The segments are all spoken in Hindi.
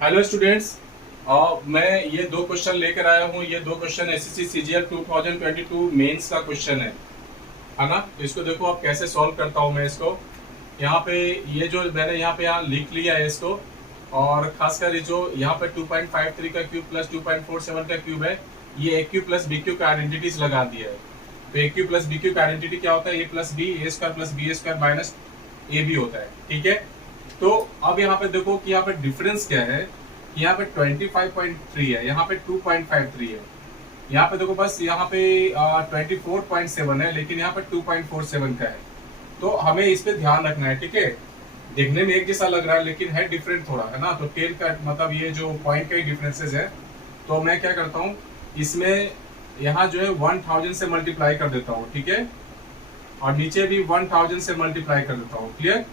Hello students. मैं ये दो क्वेश्चन लेकर आया हूँ। ये दो क्वेश्चन एसएससी सीजीएल 2022 मेंस का क्वेश्चन है ना। तो इसको देखो आप कैसे सॉल्व करता हूँ मैं इसको। यहाँ पे ये जो मैंने यहाँ लिख लिया है इसको। और खासकर ये जो यहाँ पे 2.53 का क्यूब प्लस 2.47 का क्यूब है, ये A cube plus B cube का आइडेंटिटीज लगा दिया है। तो A cube plus B cube का आइडेंटिटी क्या होता है? A plus B, A square plus B square minus A B होता है। ठीक है। तो अब यहाँ पे देखो कि यहाँ पे डिफरेंस क्या है। यहाँ पे 25.3 है, यहाँ पे 2.53 है। यहाँ पे देखो बस यहाँ पे 24.7 है, लेकिन यहाँ पे 2.47 का है। तो हमें इस पे ध्यान रखना है। ठीक है। देखने में एक जैसा लग रहा है लेकिन है डिफरेंट थोड़ा, है ना। तो 10 का मतलब ये जो पॉइंट का ही डिफरेंसेस है। तो मैं क्या करता हूँ, इसमें यहाँ जो है 1000 से मल्टीप्लाई कर देता हूँ। ठीक है। और नीचे भी 1000 से मल्टीप्लाई कर देता हूँ। क्लियर।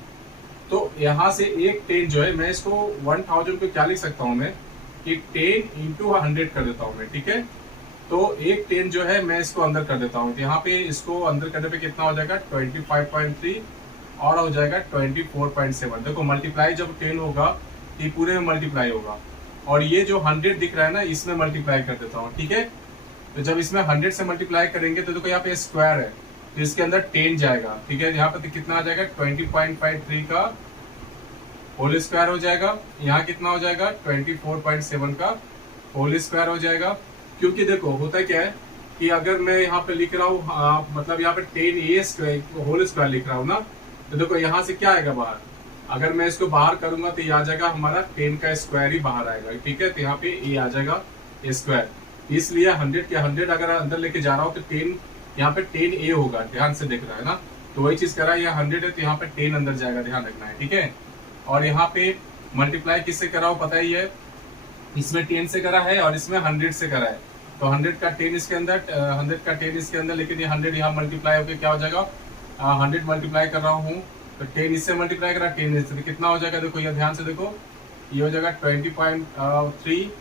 तो यहाँ से एक 10 जो है, मैं इसको 1000 को क्या लिख सकता हूँ मैं कि 10 इंटू 100 कर देता हूँ मैं। ठीक है। तो एक 10 जो है मैं इसको अंदर कर देता हूँ। तो यहाँ पे इसको अंदर करने पे कितना हो जाएगा? 25.3 और हो जाएगा 24.7। देखो मल्टीप्लाई जब 10 होगा ये पूरे में मल्टीप्लाई होगा। और ये जो 100 दिख रहा है ना, इसमें मल्टीप्लाई कर देता हूँ। ठीक है। तो जब इसमें 100 से मल्टीप्लाई करेंगे तो देखो यहाँ पे स्क्वायर है, तो इसके अंदर 10 जाएगा। ठीक है। यहाँ पे तो कितना आ जाएगा? 20.53 का होल स्क्वायर हो जाएगा। यहाँ कितना हो जाएगा? 24.7 का होल स्क्वायर हो जाएगा। क्योंकि देखो होता क्या है कि अगर मैं यहाँ पे लिख रहा हूँ मतलब यहाँ पे 10a स्क्वायर होल स्क्वायर लिख रहा हूँ ना, तो देखो यहाँ से क्या आएगा बाहर? अगर मैं इसको बाहर करूंगा तो ये आ जाएगा हमारा 10 का स्क्वायर ही बाहर आएगा। ठीक है। तो यहाँ पे a आ जाएगा स्क्वायर। इसलिए 100 के 100 अगर अंदर लेके जा रहा हूँ तो 10 यहाँ पे 10a होगा। ध्यान से देख रहा है ना। तो वही चीज कर रहा है, यहाँ 100 है तो यहाँ पे 10 अंदर जाएगा, ध्यान रखना है। ठीक है। और यहाँ पे मल्टीप्लाई किससे करा हो पता ही है, इसमें 10 से करा है और इसमें 100 से करा है। तो 100 का 10 इसके अंदर, 100 का 10 इसके अंदर, लेकिन ये 100 यहाँ मल्टीप्लाई होकर क्या हो जाएगा? 100 मल्टीप्लाई कर रहा हूँ तो 10 इससे मल्टीप्लाई करा, 10 इससे, तो कितना हो जाएगा? देखो ये ध्यान से देखो, ये हो जाएगा 20.3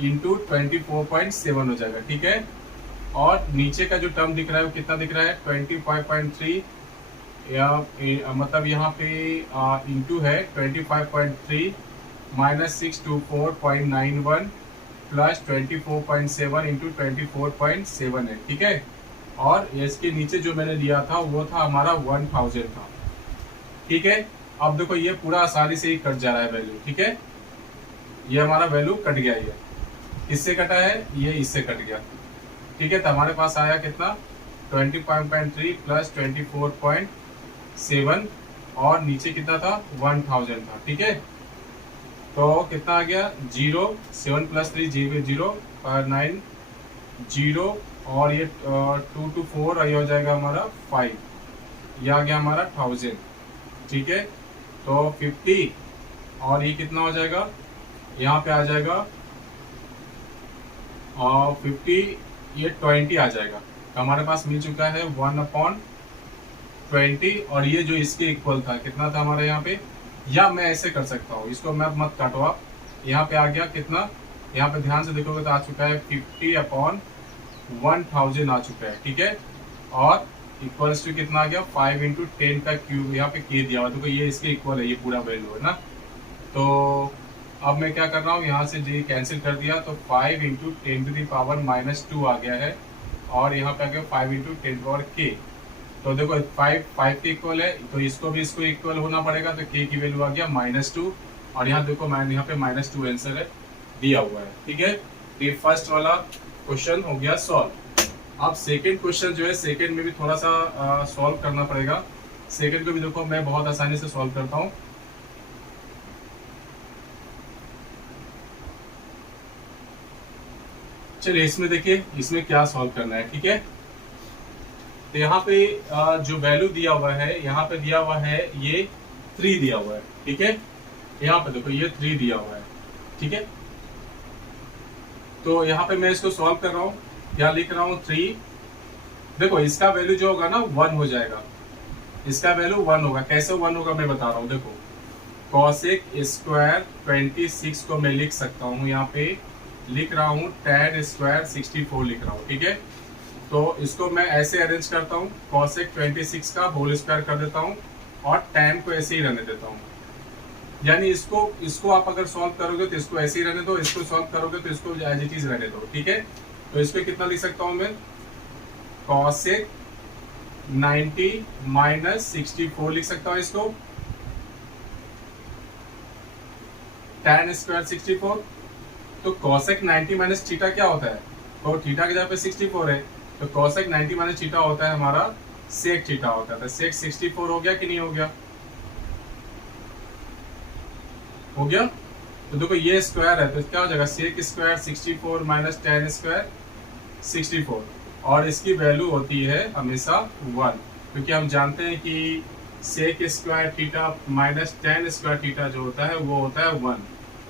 इंटू 24.7 हो जाएगा। ठीक है। और नीचे का जो टर्म दिख रहा है वो कितना दिख रहा है? 25.3 या मतलब यहाँ पे इंटू है 25.3 माइनस 624.91 प्लस 24.7 इंटू 24.7 है। ठीक है। और इसके नीचे जो मैंने लिया था वो था हमारा 1000 था। ठीक है। अब देखो ये पूरा आसानी से ही कट जा रहा है वैल्यू। ठीक है। ये हमारा वैल्यू कट गया। ये किससे कटा है? ये इससे कट गया। ठीक है। तो हमारे पास आया कितना? 25.3 प्लस 24.7 और नीचे कितना था? 1000 था। ठीक है। तो कितना आ गया? 0, 7 प्लस 3 0, 9 0, और ये 2 to 4 ये हो जाएगा हमारा 5। ये आ गया हमारा 1000। ठीक है। तो 50 और ये कितना हो जाएगा? यहाँ पे आ जाएगा और 50 ये 20 आ जाएगा। तो हमारे पास मिल चुका है 1/20। और ये जो इसके इक्वल था कितना था हमारे यहाँ पे? या मैं ऐसे कर सकता हूँ, इसको मैं मत काटो आप। यहाँ पे आ गया कितना? यहाँ पे ध्यान से देखोगे तो आ चुका है 50/1000 आ चुका है। ठीक है। और इक्वल्स टू कितना आ गया? 5 इंटू 10 का क्यूब, यहाँ पे के दिया हुआ देखो, ये इसके इक्वल है, ये पूरा वैल्यू है ना। तो अब मैं क्या कर रहा हूँ, यहाँ से ये कैंसिल कर दिया तो 5 इंटू 10⁻⁻2 आ गया है। और यहाँ पे आ गया 5 इंटू 10⁻k। तो देखो 5 के इक्वल है तो इसको भी इसको इक्वल होना पड़ेगा। तो k की वैल्यू आ गया -2। और यहाँ देखो मैं यहाँ पे -2 आंसर है दिया हुआ है। ठीक है। तो ये फर्स्ट वाला क्वेश्चन हो गया सॉल्व। अब सेकंड क्वेश्चन जो है, सेकंड में भी थोड़ा सा सॉल्व करना पड़ेगा। सेकंड को भी देखो मैं बहुत आसानी से सॉल्व करता हूँ। चलिए इसमें देखिए इसमें क्या सॉल्व करना है। ठीक है। तो यहाँ पे जो वैल्यू दिया हुआ है, यहाँ पे दिया हुआ है ये 3 दिया हुआ है। ठीक है। यहाँ पे देखो ये 3 दिया हुआ है। ठीक है। तो यहाँ पे मैं इसको सॉल्व कर रहा हूँ, यहाँ लिख रहा हूँ 3। देखो इसका वैल्यू जो होगा ना 1 हो जाएगा। इसका वैल्यू 1 होगा। कैसे 1 होगा मैं बता रहा हूँ। देखो कॉसेक स्क्वायर 26 को मैं लिख सकता हूँ, यहाँ पे लिख रहा हूँ tan स्क्वायर 64 लिख रहा हूँ। ठीक है। तो इसको मैं ऐसे अरेंज करता हूँ, cosec 26 का होल स्क्वायर कर देता हूँ और tan को ऐसे ही रहने देता हूँ। यानी इसको आप अगर सॉल्व करोगे तो इसको ऐसे ही रहने दो, इसको सॉल्व करोगे तो इसको एज इट इज रहने दो, ठीक है। तो इसको कितना लिख सकता हूं मैं, कॉसेक 90 माइनस 64 लिख सकता हूं इसको, tan स्क्वायर 64। तो कॉसेक 90 माइनस थीटा क्या होता है, तो थीटा की जगह पे 64 है, तो कॉसेक 90 माइनस थीटा होता है हमारा सेक थीटा होता है। तो सेक 64 हो गया कि नहीं हो गया, हो गया। तो देखो ये स्क्वायर है तो क्या हो जाएगा, sec square 64 minus tan square 64, और इसकी वैल्यू होती है हमेशा 1, क्योंकि हम जानते हैं कि sec square theta minus tan square theta जो होता है वो होता है 1।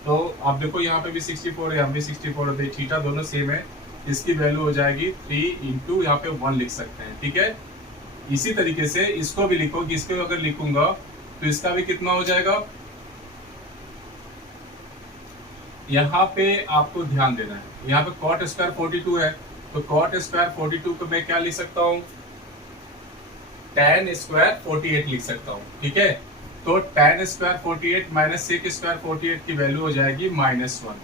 तो आप देखो यहाँ पे भी 64 है, यहाँ भी 64 होते हैं, थीटा दोनों सेम है, इसकी वैल्यू हो जाएगी 3 इंटू यहाँ पे 1 लिख सकते हैं, ठीक है। इसी तरीके से इसको भी लिखो कि इसको अगर लिखूंगा तो इसका भी कितना हो जाएगा, यहाँ पे आपको ध्यान देना है, यहाँ पे कॉट स्क्वायर 42 है, तो कॉट स्क्वायर 42 को मैं क्या लिख सकता हूँ, tan स्क्वायर 48 लिख सकता हूँ, ठीक है। तो tan square 48 minus sec square 48 की वैल्यू हो जाएगी -1,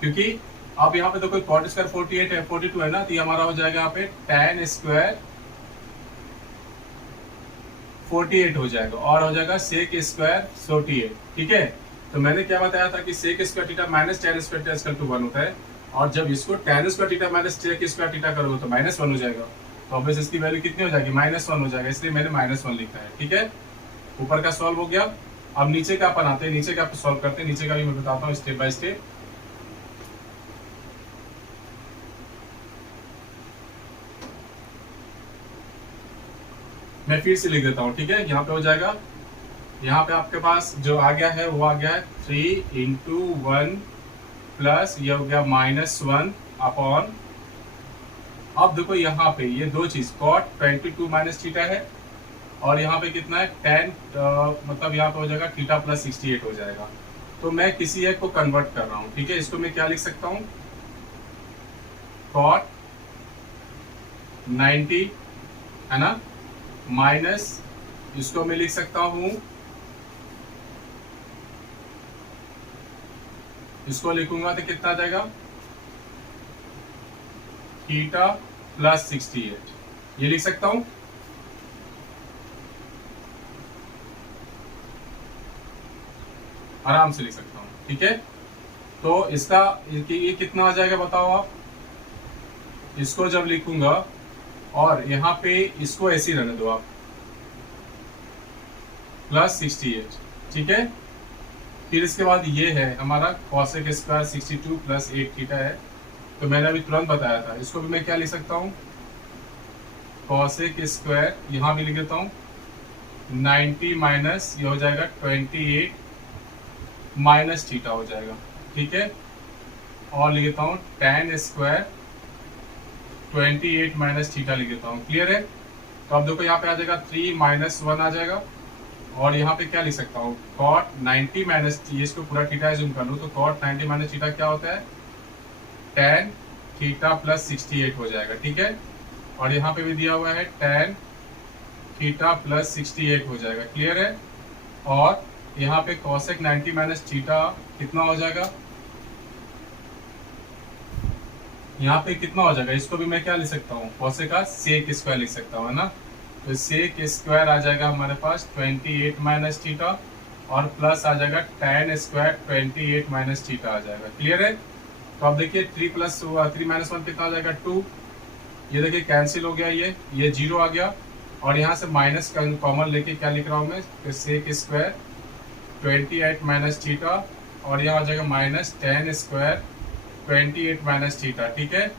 क्योंकि अब यहाँ पे तो कोई कॉट स्क्वायर 48 है, 42 है ना, तो ये हमारा हो जाएगा यहाँ पे tan स्क्वायर 48 हो जाएगा, और हो जाएगा सेक स्क्वायर 48, ठीक है। तो मैंने क्या बताया था कि sec square theta minus tan square theta equal to 1 होता है, और जब इसको tan square theta minus sec square theta करोगे तो -1 हो जाएगा, तो ऑब्वियस इसकी वैल्यू कितनी हो जाएगी, -1 हो जाएगा, इसलिए मैंने -1 लिखा है, ठीक है। ऊपर का सॉल्व हो गया। अब नीचे का अपन आते हैं, नीचे का सॉल्व करते हैं, नीचे का भी मैं बताता हूँ स्टेप बाय स्टेप। मैं फिर से लिख देता हूँ, ठीक है। यहाँ पे हो जाएगा, यहाँ पे आपके पास जो आ गया है वो आ गया है 3 इंटू 1 प्लस ये हो गया -1 अपॉन, अब देखो यहाँ पे ये दो चीज कॉट 22 माइनस थीटा है, और यहाँ पे कितना है tan, मतलब यहाँ पे हो जाएगा थीटा प्लस 68 हो जाएगा। तो मैं किसी एक को कन्वर्ट कर रहा हूँ, ठीक है। इसको मैं क्या लिख सकता हूँ, कॉट 90 है ना, माइनस इसको मैं लिख सकता हूँ, इसको लिखूंगा तो कितना आ जाएगा, थीटा प्लस 68, ये लिख सकता हूं। आराम से लिख सकता हूं, ठीक है। तो इसका ये कितना आ जाएगा बताओ आप, इसको जब लिखूंगा और यहाँ पे इसको ऐसे ही रहने दो आप, प्लस 68, ठीक है। फिर इसके बाद ये है हमारा कॉसेक स्क्वायर 62 प्लस 8 थीटा है, तो मैंने अभी तुरंत बताया था, इसको भी मैं क्या लिख सकता हूँ, कॉसेक स्क्वायर, यहाँ भी लिख देता हूँ 90 माइनस ये हो जाएगा 28 माइनस थीटा हो जाएगा, ठीक है। और लिख देता हूँ tan स्क्वायर 28 माइनस थीटा लिख देता हूँ, क्लियर है। तो अब देखो यहाँ पे आ जाएगा 3 माइनस 1 आ जाएगा, और यहाँ पे क्या लिख सकता हूँ, cot 90 माइनस, इसको पूरा थीटा जूम कर लूँ तो cot 90 माइनस थीटा क्या होता है, tan थीटा प्लस 68 हो जाएगा, ठीक है। और यहाँ पे भी दिया हुआ है tan थीटा प्लस 68 हो जाएगा, क्लियर है। और यहाँ पे cosec 90 माइनस थीटा कितना हो जाएगा, यहाँ पे कितना हो जाएगा, इसको भी मैं क्या लिख सकता हूँ, cosec का sec स्क्वायर लिख सकता हूँ, है ना। तो sec स्क्वायर आ जाएगा हमारे पास 28 माइनस थीटा, और प्लस आ जाएगा tan स्क्वायर 28 माइनस थीटा आ जाएगा, क्लियर है। तो अब देखिए 3 माइनस 1 कितना आ जाएगा 2, ये देखिए कैंसिल हो गया, ये 0 आ गया, और यहाँ से माइनस कॉमन लेके क्या लिख रहा हूँ मैं, तो sec स्क्वायर 28 माइनस थीटा, और यहाँ आ जाएगा minus tan square 28 minus theta, ठीक है।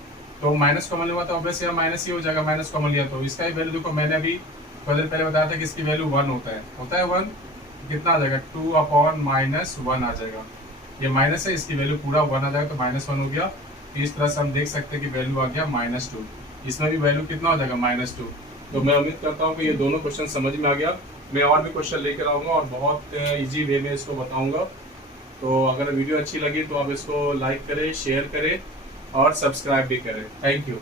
तो माइनस कॉमन लिया तो ऑब्वियसली यहाँ माइनस ही हो जाएगा, माइनस कॉमन लिया तो इसका ही वैल्यू देखो, मैंने अभी थोड़ी देर पहले बताया था कि इसकी वैल्यू 1 होता है 1, कितना आ जाएगा 2 अपॉन माइनस 1 आ जाएगा, ये माइनस है, इसकी वैल्यू पूरा 1 आ जाएगा, तो -1 हो गया। इस तरह से हम देख सकते हैं कि वैल्यू आ गया -2, इसमें भी वैल्यू कितना हो जाएगा -2। तो मैं उम्मीद करता हूँ कि ये दोनों क्वेश्चन समझ में आ गया। मैं और भी क्वेश्चन लेकर आऊँगा और बहुत ईजी वे में इसको बताऊँगा। तो अगर वीडियो अच्छी लगी तो आप इसको लाइक करें, शेयर करें और सब्सक्राइब भी करें। Thank you.